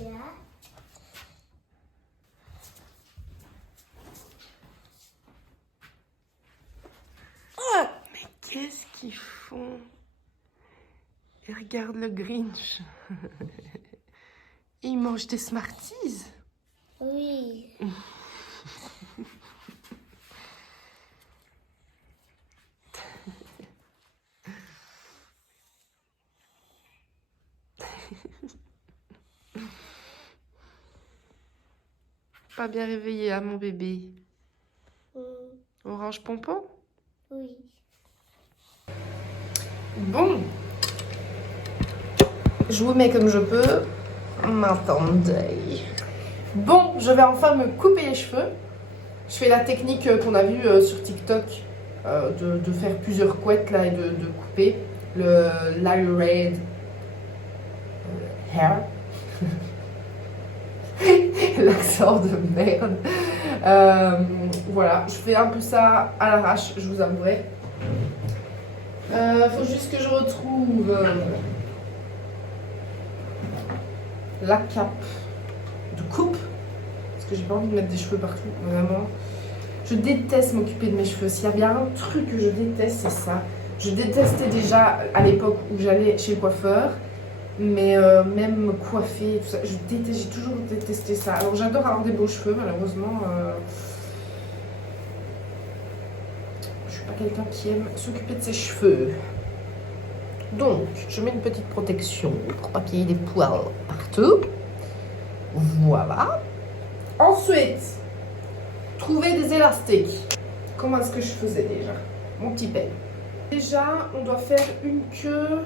Mais qu'est-ce qu'ils font? Ils regardent le Grinch. Ils mangent des Smarties. Oui. Pas bien réveillé, hein, mon bébé. Orange pompon? Oui. Bon. Je vous mets comme je peux. M'attendez. Bon, je vais enfin me couper les cheveux. Je fais la technique qu'on a vue sur TikTok de faire plusieurs couettes là et de couper le layered hair. L'accent de merde. Voilà, je fais un peu ça à l'arrache, je vous avouerai. Faut juste que je retrouve la cape de coupe. Parce que j'ai pas envie de mettre des cheveux partout, vraiment. Je déteste m'occuper de mes cheveux. S'il y a bien un truc que je déteste, c'est ça. Je détestais déjà à l'époque où j'allais chez le coiffeur. Mais même me coiffer, tout ça, j'ai toujours détesté ça. Alors j'adore avoir des beaux cheveux, malheureusement. Je suis pas quelqu'un qui aime s'occuper de ses cheveux. Donc, je mets une petite protection pour pas qu'il y ait des poils partout. Voilà. Ensuite, trouver des élastiques. Comment est-ce que je faisais déjà? Mon petit pelle. Déjà, on doit faire une queue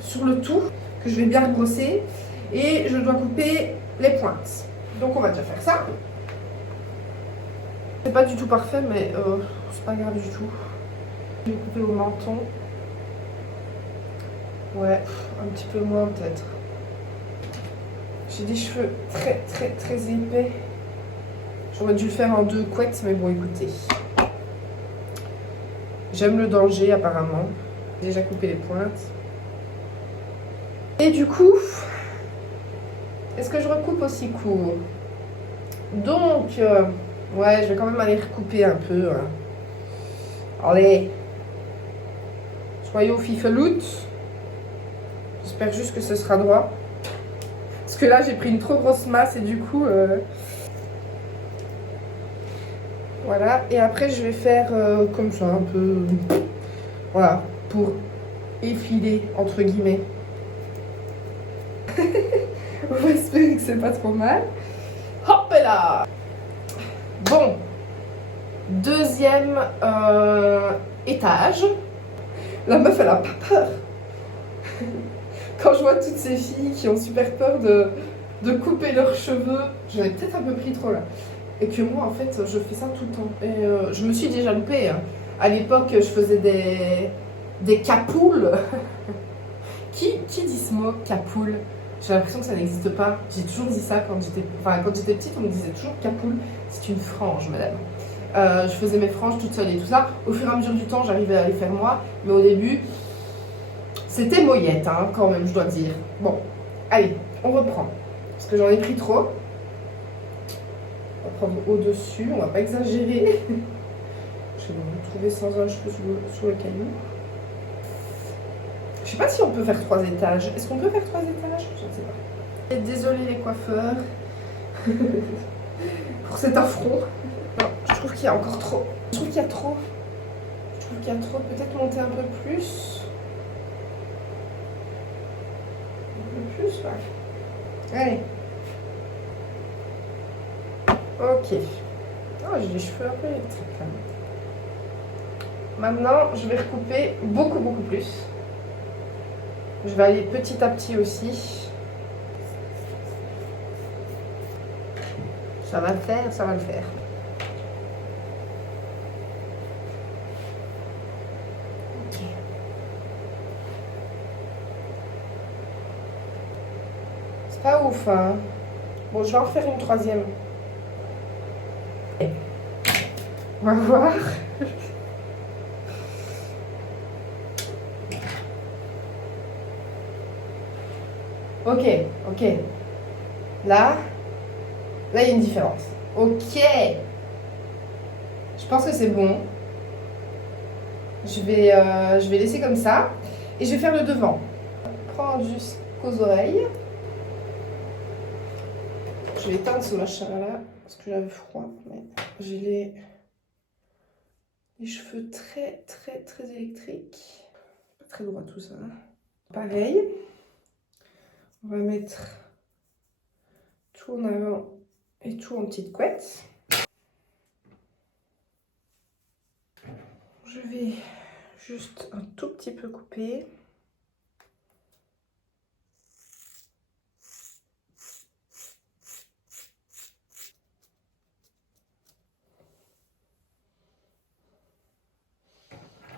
sur le tout, que je vais bien brosser. Et je dois couper les pointes. Donc on va déjà faire ça. C'est pas du tout parfait, mais c'est pas grave du tout. Je vais couper au menton. Ouais, un petit peu moins peut-être. J'ai des cheveux très très très épais. J'aurais dû le faire en 2 couettes, mais bon, écoutez. J'aime le danger apparemment. J'ai déjà coupé les pointes. Et du coup, est-ce que je recoupe aussi court? Donc, ouais, je vais quand même aller recouper un peu. Hein. Allez. Soyons fifeloutes. J'espère juste que ce sera droit. Parce que là, j'ai pris une trop grosse masse et du coup... Voilà. Et après, je vais faire comme ça, un peu... Voilà. Pour effiler, entre guillemets. On va espérer que c'est pas trop mal. Hop là. Bon. Deuxième étage. La meuf, elle a pas peur. Quand je vois toutes ces filles qui ont super peur de couper leurs cheveux, j'en ai peut-être un peu pris trop là. Et que moi, en fait, je fais ça tout le temps. Et je me suis déjà loupée. Hein. À l'époque, je faisais des capoules. Qui dit ce mot, capoule? J'ai l'impression que ça n'existe pas. J'ai toujours dit ça quand j'étais petite, on me disait toujours capoule. C'est une frange, madame. Je faisais mes franges toute seule et tout ça. Au fur et à mesure du temps, j'arrivais à les faire moi. Mais au début, c'était moyette, hein, quand même, je dois dire. Bon, allez, on reprend. Parce que j'en ai pris trop. On va prendre au-dessus, on va pas exagérer. Je vais me retrouver sans un cheveu sur le caillou. Je sais pas si on peut faire 3 étages. Est-ce qu'on peut faire 3 étages? Je ne sais pas. Et désolé les coiffeurs pour cet affront. Non, je trouve qu'il y a encore trop. Je trouve qu'il y a trop. Je trouve qu'il y a trop. Peut-être monter un peu plus. Un peu plus, ouais. Allez. Ok. Oh, j'ai les cheveux un peu électriques quand même. Maintenant, je vais recouper beaucoup plus. Je vais aller petit à petit aussi. Ça va le faire, ça va le faire. Ok. C'est pas ouf, hein. Bon, je vais en faire une 3e. On va voir. Ok, ok. Là, il y a une différence. Ok. Je pense que c'est bon. Je vais laisser comme ça. Et je vais faire le devant. Prendre jusqu'aux oreilles. Je vais éteindre ce machin-là parce que j'avais froid. Mais j'ai les cheveux très, très, très électriques. Pas très droit tout ça. Pareil. On va mettre tout en avant et tout en petite couette. Je vais juste un tout petit peu couper.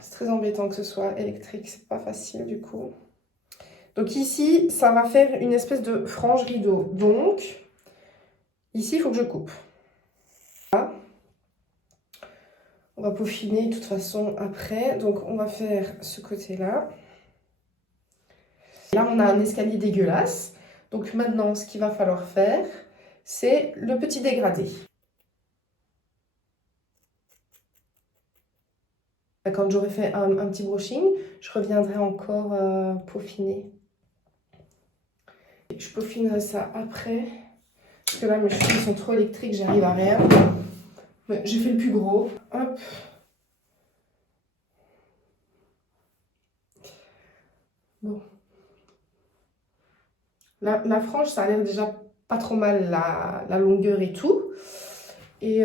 C'est très embêtant que ce soit électrique, c'est pas facile du coup. Donc ici, ça va faire une espèce de frange rideau. Donc, ici, il faut que je coupe. Là. On va peaufiner de toute façon après. Donc, on va faire ce côté-là. Là, on a un escalier dégueulasse. Donc maintenant, ce qu'il va falloir faire, c'est le petit dégradé. Quand j'aurai fait un petit brushing, je reviendrai encore peaufiner. Je peaufinerai ça après. Parce que là, mes cheveux sont trop électriques, j'arrive à rien. Mais j'ai fait le plus gros. Hop. Bon. La frange, ça a l'air déjà pas trop mal, la longueur et tout. Et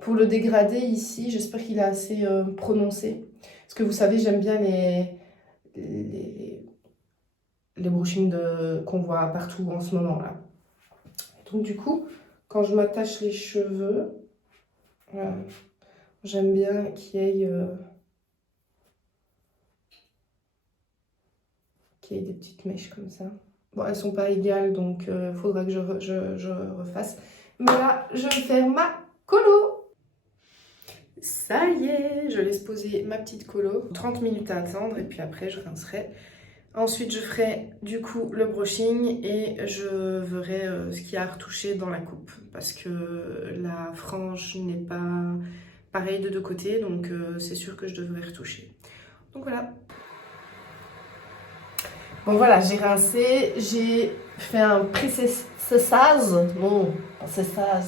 pour le dégradé ici, j'espère qu'il est assez prononcé. Parce que vous savez, j'aime bien les brushings qu'on voit partout en ce moment là. Donc du coup, quand je m'attache les cheveux, j'aime bien qu'il y ait des petites mèches comme ça. Bon, elles sont pas égales, donc il faudra que je refasse. Mais là, je vais faire ma colo. Ça y est, je laisse poser ma petite colo. 30 minutes à attendre et puis après, je rincerai. Ensuite, je ferai du coup le brushing et je verrai ce qu'il y a à retoucher dans la coupe. Parce que la frange n'est pas pareille de deux côtés, donc c'est sûr que je devrais retoucher. Donc voilà. Bon voilà, j'ai rincé, j'ai fait un pré-séchage. Non, pas séchage.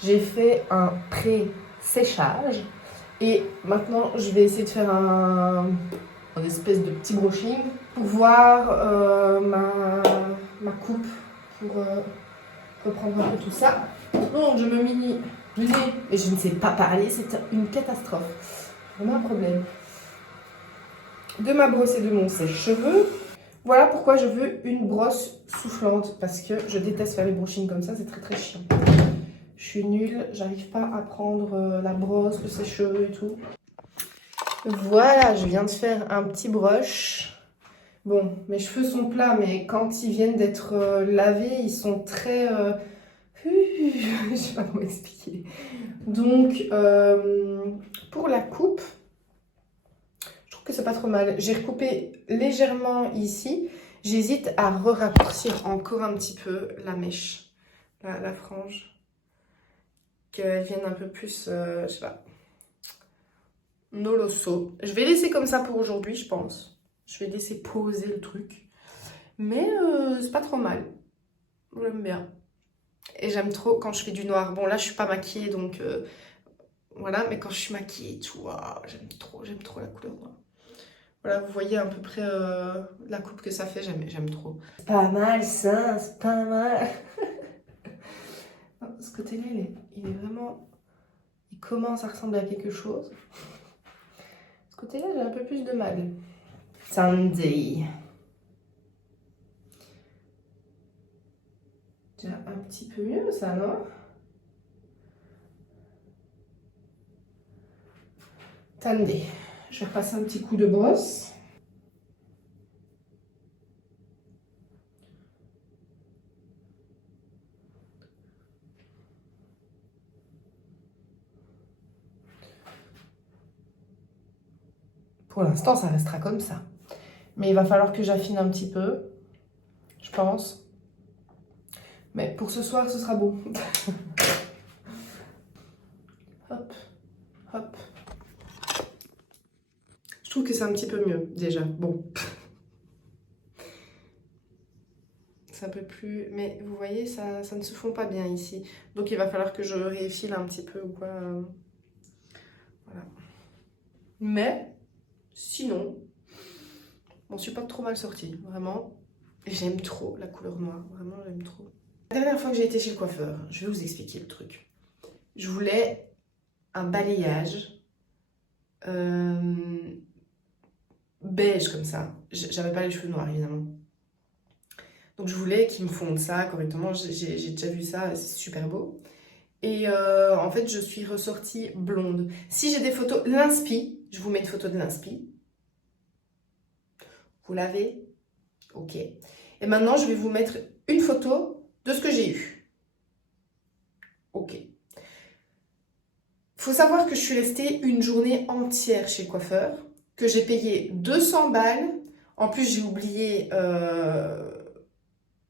J'ai fait un pré-séchage. Et maintenant, je vais essayer de faire un espèce de petit brushing pour voir ma coupe, pour reprendre un peu tout ça. Donc, je me mini. Et je ne sais pas parler, c'est une catastrophe. Vraiment un problème. De ma brosse et de mon sèche-cheveux. Voilà pourquoi je veux une brosse soufflante, parce que je déteste faire les brushings comme ça, c'est très très chiant. Je suis nulle, j'arrive pas à prendre la brosse, le sèche-cheveux et tout. Voilà, je viens de faire un petit brush. Bon, mes cheveux sont plats, mais quand ils viennent d'être lavés, ils sont très... je sais pas comment expliquer. Donc, pour la coupe, je trouve que c'est pas trop mal. J'ai recoupé légèrement ici. J'hésite à raccourcir encore un petit peu la mèche, la frange. Qu'elle vienne un peu plus, je sais pas, nolosso. Je vais laisser comme ça pour aujourd'hui, je pense. Je vais laisser poser le truc. Mais c'est pas trop mal. J'aime bien. Et j'aime trop quand je fais du noir. Bon, là, je suis pas maquillée, donc voilà. Mais quand je suis maquillée, tu vois, j'aime trop la couleur noire. Voilà, vous voyez à peu près la coupe que ça fait. J'aime trop. C'est pas mal, ça. C'est pas mal. Ce côté-là, il est vraiment... Il commence à ressembler à quelque chose. Ce côté-là, j'ai un peu plus de mal. Sandy. Déjà un petit peu mieux, ça, non? Attendez, je vais repasser un petit coup de brosse. Pour l'instant, ça restera comme ça. Mais il va falloir que j'affine un petit peu. je pense. Mais pour ce soir, ce sera beau. Hop, hop. Je trouve que c'est un petit peu mieux, déjà. Bon. C'est un peu plus... Mais vous voyez, ça ne se fond pas bien ici. Donc il va falloir que je réeffile un petit peu ou quoi. Voilà. Mais, sinon, bon, je suis pas trop mal sortie, vraiment. J'aime trop la couleur noire, vraiment j'aime trop. La dernière fois que j'ai été chez le coiffeur, je vais vous expliquer le truc. Je voulais un balayage beige comme ça. J'avais pas les cheveux noirs évidemment. Donc je voulais qu'ils me fondent ça correctement. J'ai déjà vu ça, c'est super beau. Et en fait je suis ressortie blonde. Si j'ai des photos, l'inspi, je vous mets une photo de l'inspi. Vous l'avez? Ok. Et maintenant je vais vous mettre une photo de ce que j'ai eu. Ok. Faut savoir que je suis restée une journée entière chez le coiffeur, que j'ai payé 200 balles. En plus, j'ai oublié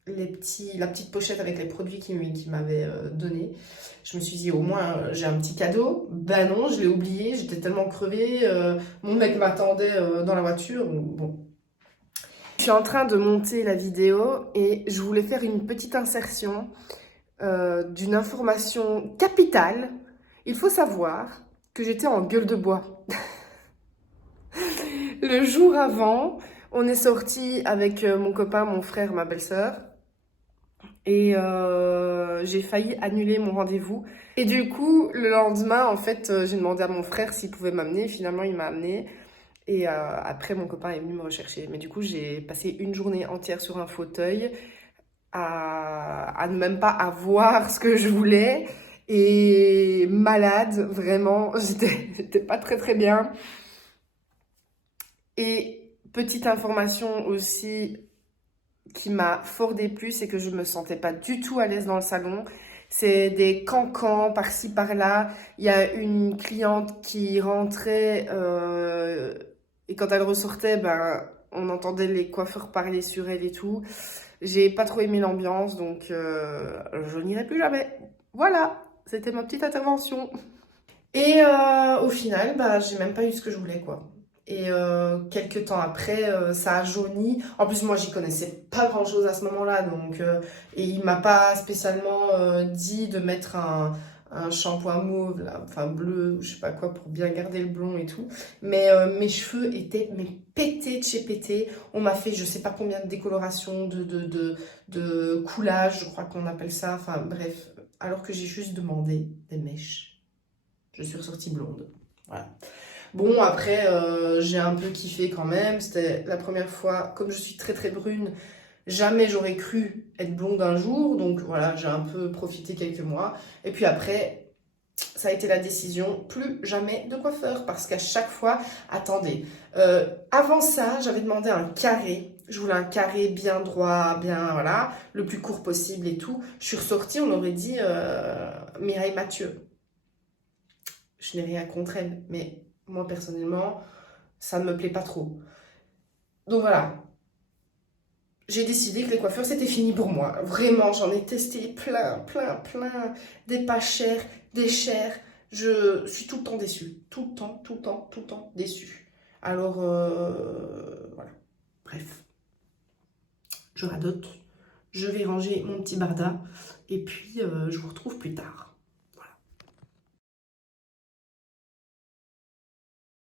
la petite pochette avec les produits qu'il m'avait donné. Je me suis dit, au moins, j'ai un petit cadeau. Ben non, je l'ai oublié, j'étais tellement crevée. Mon mec m'attendait dans la voiture. Bon. Je suis en train de monter la vidéo et je voulais faire une petite insertion d'une information capitale. Il faut savoir que j'étais en gueule de bois. Le jour avant, on est sorti avec mon copain, mon frère, ma belle-sœur. Et j'ai failli annuler mon rendez-vous. Et du coup, le lendemain, en fait, j'ai demandé à mon frère s'il pouvait m'amener. Finalement, il m'a amené. Et après, mon copain est venu me rechercher. Mais du coup, j'ai passé une journée entière sur un fauteuil à ne même pas avoir ce que je voulais. Et malade, vraiment, j'étais pas très bien. Et petite information aussi qui m'a fort déplu, c'est que je me sentais pas du tout à l'aise dans le salon. C'est des cancans par-ci par-là. Il y a une cliente qui rentrait et quand elle ressortait, ben on entendait les coiffeurs parler sur elle et tout. J'ai pas trop aimé l'ambiance, donc je n'irai plus jamais. Voilà, c'était ma petite intervention. Et au final, bah, j'ai même pas eu ce que je voulais, quoi. Et quelques temps après, ça a jauni. En plus, moi, j'y connaissais pas grand-chose à ce moment-là. Donc, et il m'a pas spécialement dit de mettre un shampoing mauve, là, enfin bleu, je sais pas quoi, pour bien garder le blond et tout. Mais mes cheveux étaient pétés de chez pétés. On m'a fait je sais pas combien de décolorations, de coulage, je crois qu'on appelle ça. Enfin bref, alors que j'ai juste demandé des mèches. Je suis ressortie blonde. Voilà. Bon, après, j'ai un peu kiffé quand même. C'était la première fois, comme je suis très brune, jamais j'aurais cru être blonde un jour. Donc voilà, j'ai un peu profité quelques mois. Et puis après, ça a été la décision, plus jamais de coiffeur. Parce qu'à chaque fois, attendez, avant ça, j'avais demandé un carré. Je voulais un carré bien droit, bien, voilà, le plus court possible et tout. Je suis ressortie, on aurait dit Mireille Mathieu. Je n'ai rien contre elle, mais moi personnellement, ça ne me plaît pas trop. Donc voilà, j'ai décidé que les coiffeurs c'était fini pour moi. Vraiment, j'en ai testé plein, des pas chers, des chers. Je suis tout le temps déçue, tout le temps déçue. Alors voilà, bref, je radote, je vais ranger mon petit barda et puis je vous retrouve plus tard.